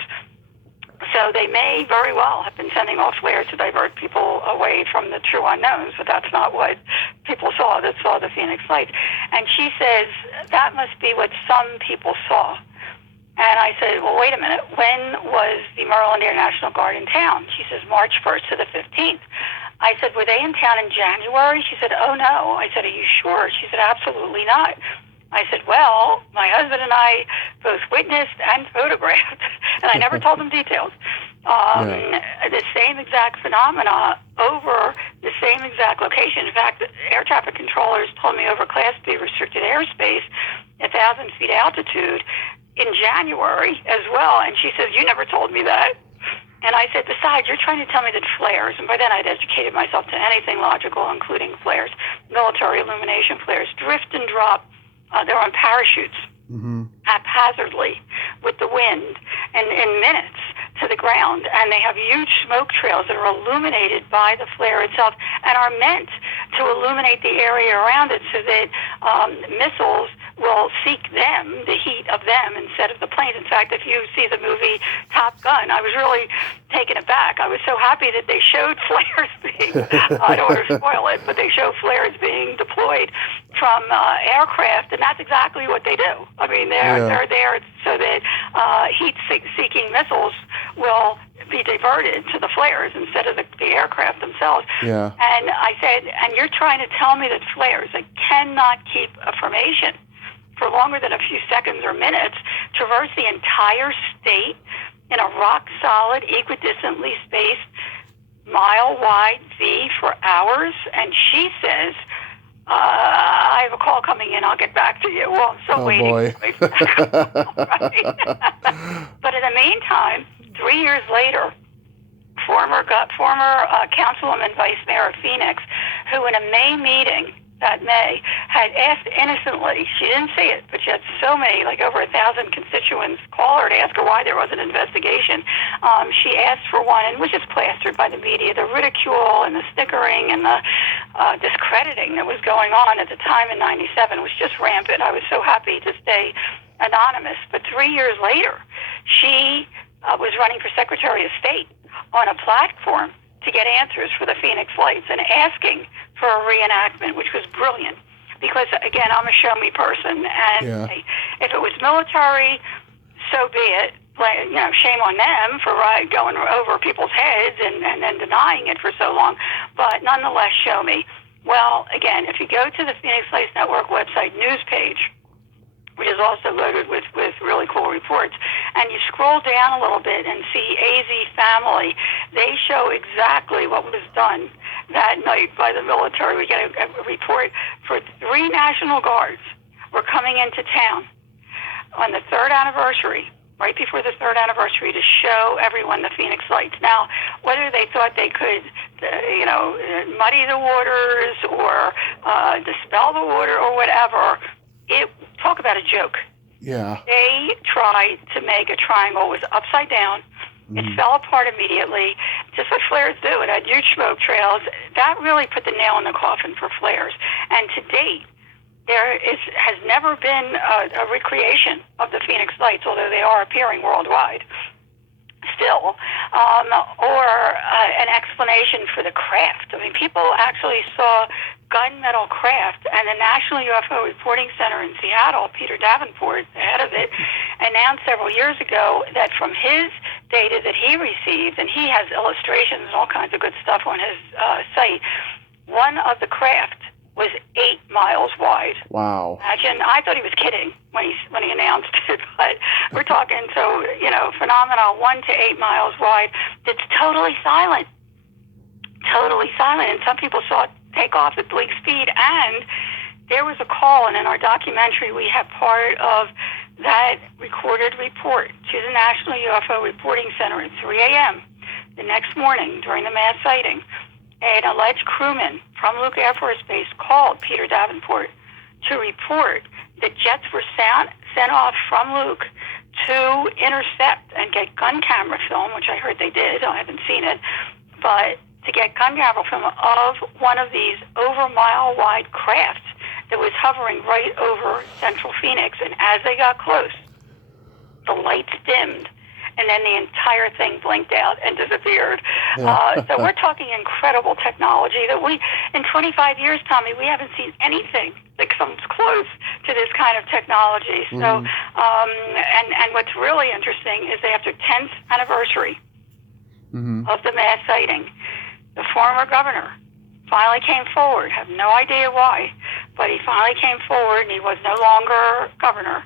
So they may very well have been sending off flares to divert people away from the true unknowns, but that's not what people saw that saw the Phoenix Lights. And she says, that must be what some people saw. And I said, well, wait a minute. When was the Maryland Air National Guard in town? She says, March 1st to the 15th. I said, were they in town in January? She said, oh, no. I said, are you sure? She said, absolutely not. I said, well, my husband and I both witnessed and photographed, and I never told them details, the same exact phenomena over the same exact location. In fact, air traffic controllers told me over Class B restricted airspace, 1,000 feet altitude, in January as well. And she says, you never told me that. And I said, besides, you're trying to tell me that flares, and by then I'd educated myself to anything logical, including flares, military illumination flares, drift and drop. They're on parachutes, haphazardly, with the wind, and in minutes to the ground. And they have huge smoke trails that are illuminated by the flare itself and are meant to illuminate the area around it so that missiles will seek them, the heat of them, instead of the planes. In fact, if you see the movie Top Gun, I was really taken aback. I was so happy that they showed flares being, I don't want to spoil it, but they show flares being deployed from aircraft, and that's exactly what they do. I mean, they're there so that heat-seeking missiles will be diverted to the flares instead of the aircraft themselves. Yeah. And I said, and you're trying to tell me that flares that cannot keep a formation for longer than a few seconds or minutes traverse the entire state in a rock-solid, equidistantly spaced, mile-wide V for hours. And she says, I have a call coming in. I'll get back to you. Well, I'm still waiting. Boy. Wait for that call, right? But in the meantime, 3 years later, former councilwoman, vice mayor of Phoenix, who in a May meeting that May had asked innocently, she didn't say it, but she had so many, like over 1,000 constituents call her to ask her why there was an investigation. She asked for one, and was just plastered by the media. The ridicule and the snickering and the discrediting that was going on at the time in '97 was just rampant. I was so happy to stay anonymous. But 3 years later, she was running for Secretary of State on a platform to get answers for the Phoenix Lights and asking for a reenactment, which was brilliant. Because, again, I'm a show-me person, and if it was military, so be it. Shame on them for going over people's heads and then denying it for so long. But nonetheless, show me. Well, again, if you go to the Phoenix Lights Network website news page, which is also loaded with really cool reports, and you scroll down a little bit and see AZ Family, they show exactly what was done that night by the military. We get a report for 3 National Guards were coming into town on the 3rd anniversary, right before the 3rd anniversary, to show everyone the Phoenix Lights. Now, whether they thought they could, muddy the waters or dispel the water or whatever, talk about a joke. Yeah. They tried to make a triangle. It was upside down. It fell apart immediately. Just what flares do. It had huge smoke trails. That really put the nail in the coffin for flares. And to date, there has never been a recreation of the Phoenix Lights, although they are appearing worldwide still, or an explanation for the craft. I mean, people actually saw gunmetal craft, and the National UFO Reporting Center in Seattle, Peter Davenport, the head of it, announced several years ago that from his data that he received, and he has illustrations and all kinds of good stuff on his site, one of the craft was 8 miles wide. Wow. Imagine, I thought he was kidding when he announced it, but we're talking, phenomenal, 1 to 8 miles wide. It's totally silent. Totally silent. And some people saw it take off at bleak speed. And there was a call, and in our documentary, we have part of that recorded report to the National UFO Reporting Center at 3 a.m. the next morning during the mass sighting. An alleged crewman from Luke Air Force Base called Peter Davenport to report that jets were sent off from Luke to intercept and get gun camera film, which I heard they did. I haven't seen it, but to get gun camera film of one of these over mile-wide crafts that was hovering right over central Phoenix. And as they got close, the lights dimmed, and then the entire thing blinked out and disappeared. So we're talking incredible technology that in 25 years, Tommy, we haven't seen anything that comes close to this kind of technology. So, and what's really interesting is that after 10th anniversary of the mass sighting, the former governor finally came forward. Have no idea why, but he finally came forward, and he was no longer governor,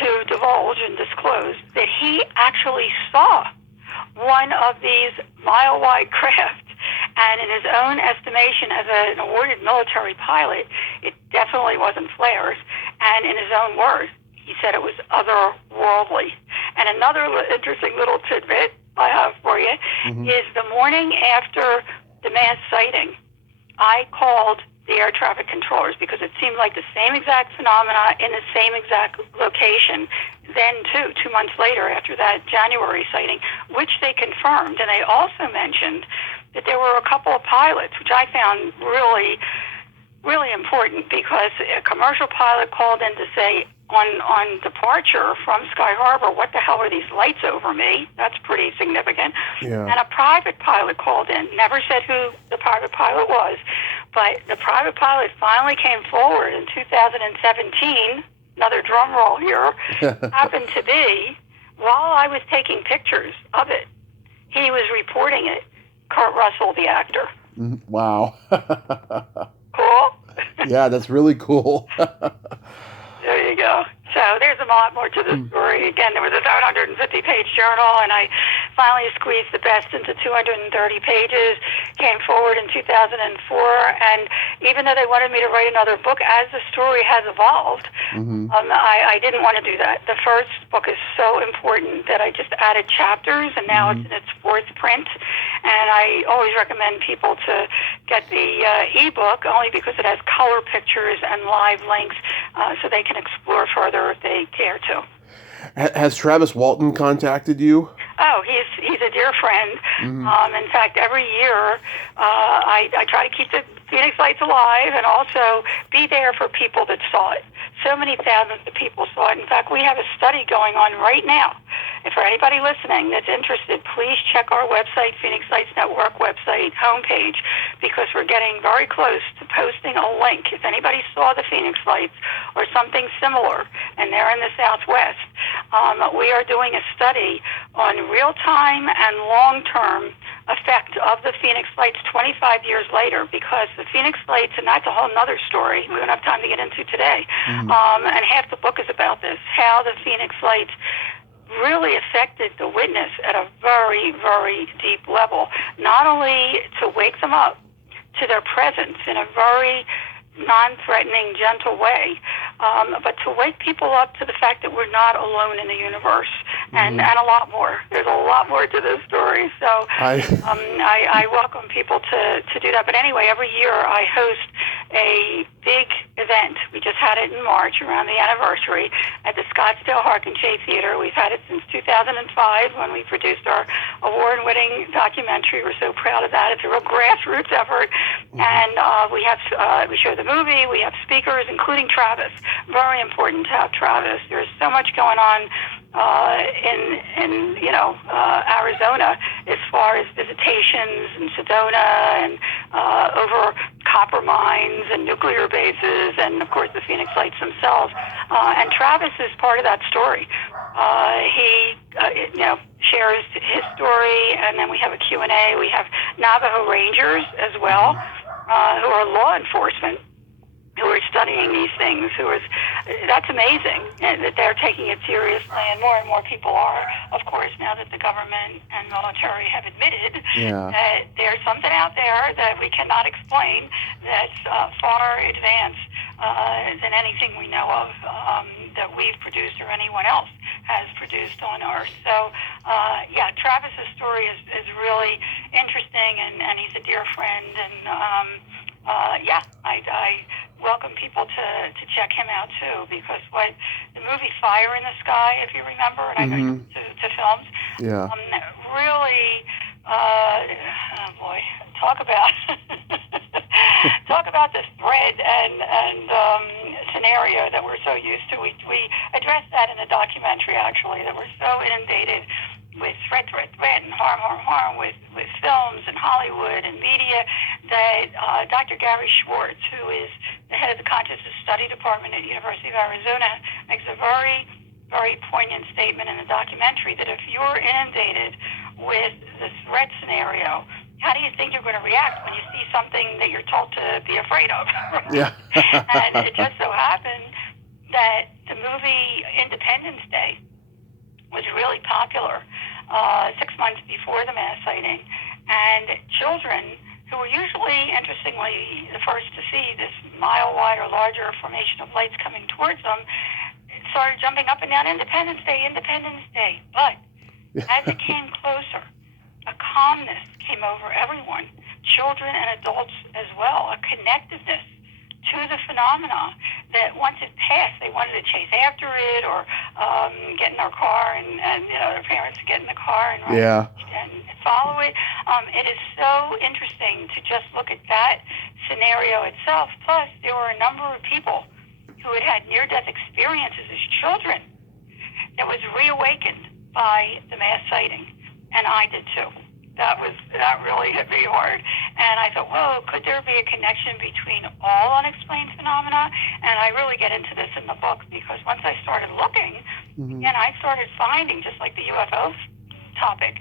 to divulge and disclose that he actually saw one of these mile-wide craft, and in his own estimation as an awarded military pilot, it definitely wasn't flares, and in his own words, he said it was otherworldly. And another interesting little tidbit I have for you is the morning after the mass sighting, I called the air traffic controllers because it seemed like the same exact phenomena in the same exact location. Then, too, 2 months later after that January sighting, which they confirmed. And they also mentioned that there were a couple of pilots, which I found really, really important, because a commercial pilot called in to say, on departure from Sky Harbor, what the hell are these lights over me? That's pretty significant. Yeah. And a private pilot called in, never said who the private pilot was, but the private pilot finally came forward in 2017, another drum roll here, happened to be, while I was taking pictures of it, he was reporting it, Kurt Russell, the actor. Wow. Cool? Yeah, that's really cool. There you go. So there's a lot more to the story. Again, there was a 750-page journal, and I finally squeezed the best into 230 pages, came forward in 2004, and even though they wanted me to write another book, as the story has evolved, I didn't want to do that. The first book is so important that I just added chapters, and now it's in its fourth print, and I always recommend people to get the ebook only because it has color pictures and live links so they can explore further if they care to. Has Travis Walton contacted you? Oh, he's a dear friend. In fact, every year I try to keep the Phoenix Lights alive and also be there for people that saw it. So many thousands of people saw it. In fact, we have a study going on right now. And for anybody listening that's interested, please check our website, Phoenix Lights Network website homepage, because we're getting very close to posting a link. If anybody saw the Phoenix Lights or something similar, and they're in the Southwest, we are doing a study on real-time and long-term effect of the Phoenix Lights 25 years later, because the Phoenix Lights, and that's a whole other story we don't have time to get into today, and half the book is about this, how the Phoenix Lights really affected the witness at a very, very deep level, not only to wake them up to their presence in a very non-threatening, gentle way, but to wake people up to the fact that we're not alone in the universe, and a lot more. There's a lot more to this story, so I welcome people to do that. But anyway, every year I host a big event. We just had it in March around the anniversary at the Scottsdale Harkins Theater. We've had it since 2005 when we produced our award-winning documentary. We're so proud of that. It's a real grassroots effort, and we show the movie. We have speakers, including Travis. Very important to have Travis. There's so much going on in Arizona as far as visitations in Sedona and over copper mines and nuclear bases, and of course the Phoenix Lights themselves. And Travis is part of that story. He shares his story, and then we have a Q&A. We have Navajo Rangers as well, who are law enforcement, who are studying these things, that's amazing that they're taking it seriously, and more people are, of course, now that the government and military have admitted that there's something out there that we cannot explain that's far advanced than anything we know of that we've produced or anyone else has produced on Earth. So, Travis's story is really interesting, and he's a dear friend, and I welcome people to check him out too, because what the movie Fire in the Sky, if you remember, and I know you to films, really, talk about the thread and scenario that we're so used to. We addressed that in the documentary, actually, that we're so inundated with threat, and harm with films and Hollywood and media, that Dr. Gary Schwartz, who is the head of the Consciousness Study Department at the University of Arizona, makes a very, very poignant statement in the documentary that if you're inundated with the threat scenario, how do you think you're going to react when you see something that you're told to be afraid of? Yeah. And it just so happened that the movie Independence Day was really popular 6 months before the mass sighting, and children who were usually, interestingly, the first to see this mile-wide or larger formation of lights coming towards them, started jumping up and down, Independence Day, Independence Day. But as it came closer, a calmness came over everyone, children and adults as well, a connectiveness to the phenomena that once it passed, they wanted to chase after it or get in their car and their parents get in the car and follow it. It is so interesting to just look at that scenario itself. Plus, there were a number of people who had had near-death experiences as children that was reawakened by the mass sighting, and I did too. That really hit me hard. And I thought, whoa, could there be a connection between all unexplained phenomena? And I really get into this in the book, because once I started looking, and I started finding, just like the UFO topic,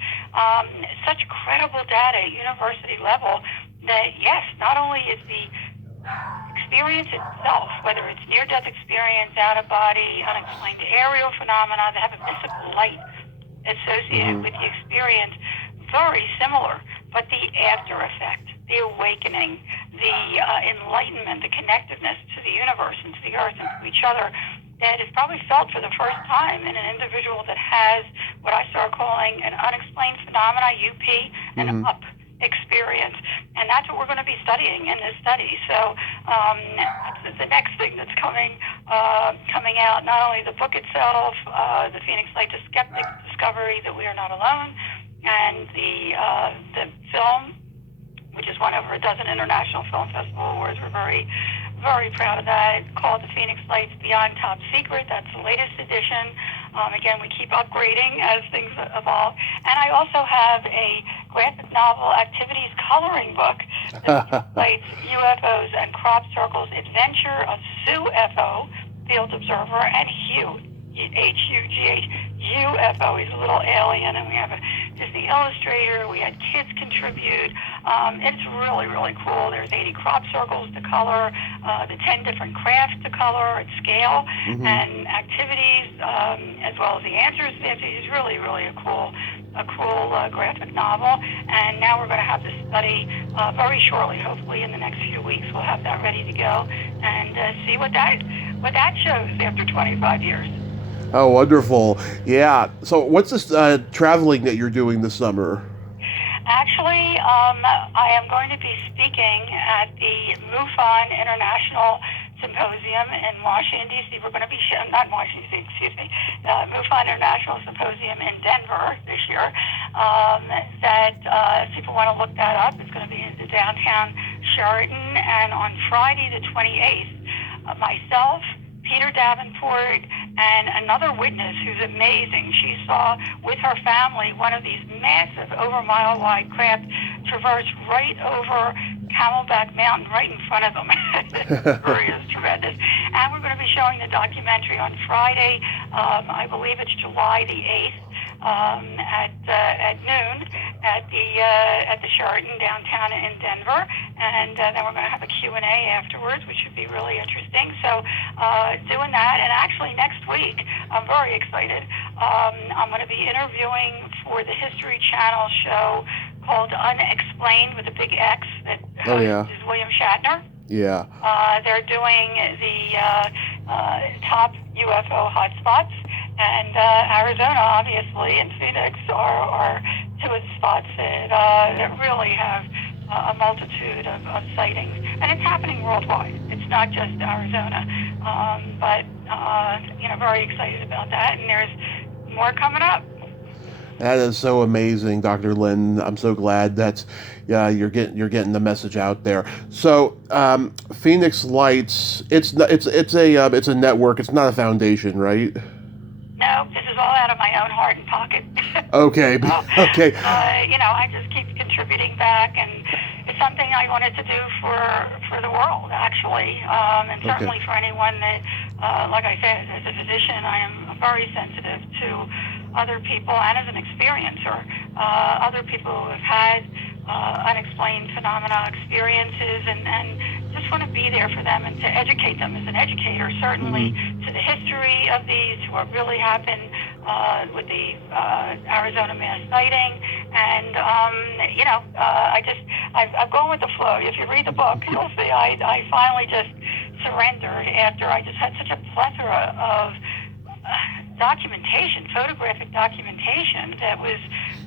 such credible data at university level that, yes, not only is the experience itself, whether it's near-death experience, out-of-body, unexplained aerial phenomena that have a mystical light associated with the experience, very similar, but the after effect, the awakening, the enlightenment, the connectiveness to the universe and to the earth and to each other, that is probably felt for the first time in an individual that has what I start calling an unexplained phenomena, UP, and up experience. And that's what we're going to be studying in this study. So the next thing that's coming out, not only the book itself, the Phoenix Light to Skeptic discovery that we are not alone, and the film, which has won over a dozen international film festival awards. We're very, very proud of that. Called The Phoenix Lights Beyond Top Secret. That's the latest edition. Again, we keep upgrading as things evolve. And I also have a graphic novel activities coloring book, The Phoenix Lights, UFOs, and Crop Circles Adventure of Sue FO, Field Observer, and Hugh, H-U-G-H, UFO. He's a little alien, and we have a Disney illustrator. We had kids contribute. It's really, really cool. There's 80 crop circles to color, the 10 different crafts to color at scale, and activities, as well as the answers. It's really, really a cool graphic novel. And now we're going to have this study very shortly. Hopefully in the next few weeks we'll have that ready to go and see what that shows after 25 years. Oh, wonderful. Yeah. So what's this traveling that you're doing this summer? Actually, I am going to be speaking at the MUFON International Symposium in Washington, D.C. We're going to be, not Washington, D.C., excuse me, MUFON International Symposium in Denver this year. If people want to look that up, it's going to be in the downtown Sheraton. And on Friday the 28th, myself, Peter Davenport, and another witness who's amazing. She saw with her family one of these massive, over mile-wide craft traverse right over Camelback Mountain, right in front of them. The story is tremendous. And we're going to be showing the documentary on Friday. I believe it's July the 8th. At noon at the Sheraton downtown in Denver, and then we're going to have a Q&A afterwards, which should be really interesting. So doing that, and actually next week, I'm very excited. I'm going to be interviewing for the History Channel show called Unexplained with a big X. That is William Shatner. Yeah. They're doing the top UFO hotspots. And Arizona, obviously, and Phoenix are two of the spots that really have a multitude of sightings. And it's happening worldwide. It's not just Arizona. But very excited about that. And there's more coming up. That is so amazing, Dr. Lynne. I'm so glad that you're getting the message out there. So, Phoenix Lights, it's a network. It's not a foundation, right? No, this is all out of my own heart and pocket. Okay. Okay. I just keep contributing back, and it's something I wanted to do for the world, actually, and certainly for anyone that, like I said, as a physician, I am very sensitive to other people, and as an experiencer, other people who have had unexplained phenomena experiences, and just want to be there for them and to educate them as an educator, certainly to the history of these, to what really happened with the Arizona mass sighting. And, I've gone with the flow. If you read the book, you'll see I finally just surrendered after I just had such a plethora of documentation, photographic documentation that was,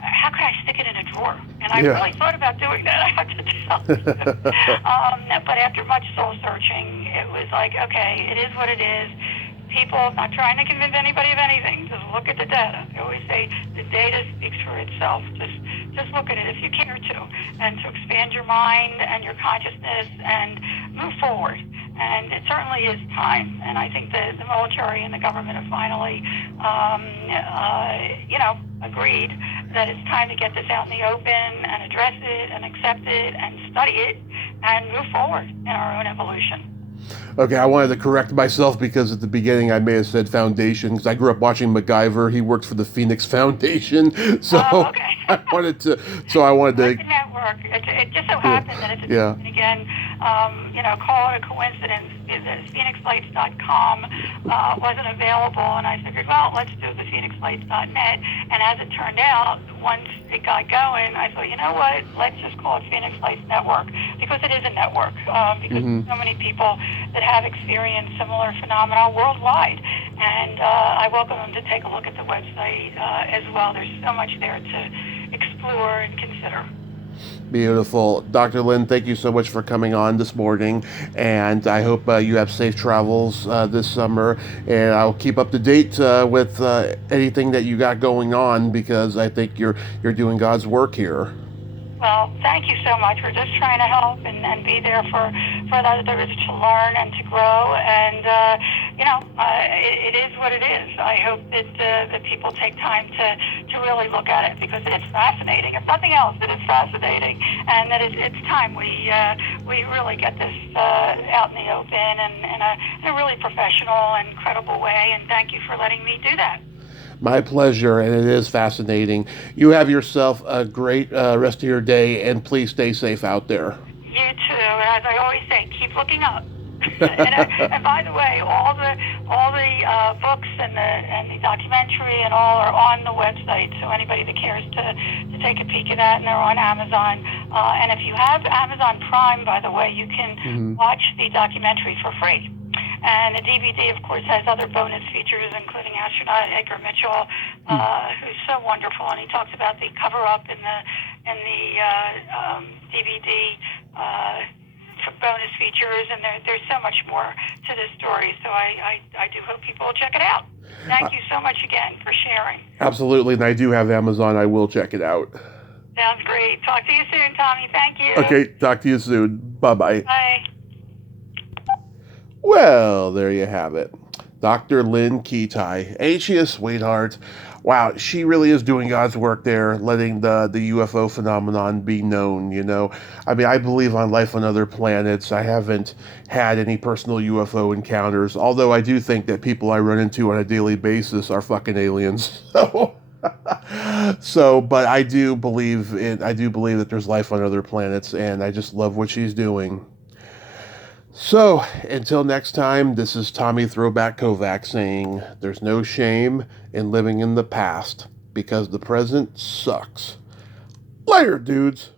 how could I stick it in a drawer? And I really thought about doing that, I have to tell you. But after much soul searching, it was like, okay, it is what it is. People, I'm not trying to convince anybody of anything, just look at the data. I always say the data speaks for itself. Just look at it if you care to, and to expand your mind and your consciousness and move forward. And it certainly is time. And I think the military and the government have finally, agreed that it's time to get this out in the open and address it and accept it and study it and move forward in our own evolution. Okay, I wanted to correct myself because at the beginning I may have said foundation because I grew up watching MacGyver. He works for the Phoenix Foundation, so I wanted to. It's a network. It just so happens that it's a again. call it a coincidence. PhoenixLights.com wasn't available, and I figured, well, let's do the PhoenixLights.net. And as it turned out, once it got going, I thought, you know what, let's just call it Phoenix Lights Network, because it is a network, because so many people that have experienced similar phenomena worldwide. And I welcome them to take a look at the website as well. There's so much there to explore and consider. Beautiful. Dr. Lynne, thank you so much for coming on this morning, and I hope you have safe travels this summer, and I'll keep up to date with anything that you got going on, because I think you're doing God's work here. Well, thank you so much. We're just trying to help and be there for others to learn and to grow. And, it is what it is. I hope that people take time to really look at it, because it's fascinating. If nothing else, it is fascinating. And that it's time we really get this out in the open and in a really professional and credible way. And thank you for letting me do that. My pleasure, and it is fascinating. You have yourself a great rest of your day, and please stay safe out there. You too. As I always say, keep looking up. and by the way, all the books and the documentary and all are on the website. So anybody that cares to take a peek at that, and they're on Amazon. And if you have Amazon Prime, by the way, you can watch the documentary for free. And the DVD, of course, has other bonus features, including astronaut Edgar Mitchell, who's so wonderful, and he talks about the cover-up in the DVD bonus features, and there's so much more to this story. So I do hope people will check it out. Thank you so much again for sharing. Absolutely, and I do have Amazon. I will check it out. Sounds great. Talk to you soon, Tommy. Thank you. Okay, talk to you soon. Bye-bye. Bye. Well, there you have it. Dr. Lynne Kitei. Ain't she a sweetheart? Wow, she really is doing God's work there, letting the UFO phenomenon be known, I mean, I believe on life on other planets. I haven't had any personal UFO encounters, although I do think that people I run into on a daily basis are fucking aliens. But I do believe that there's life on other planets, and I just love what she's doing. So, until next time, this is Tommy Throwback Kovac saying, there's no shame in living in the past, because the present sucks. Later, dudes.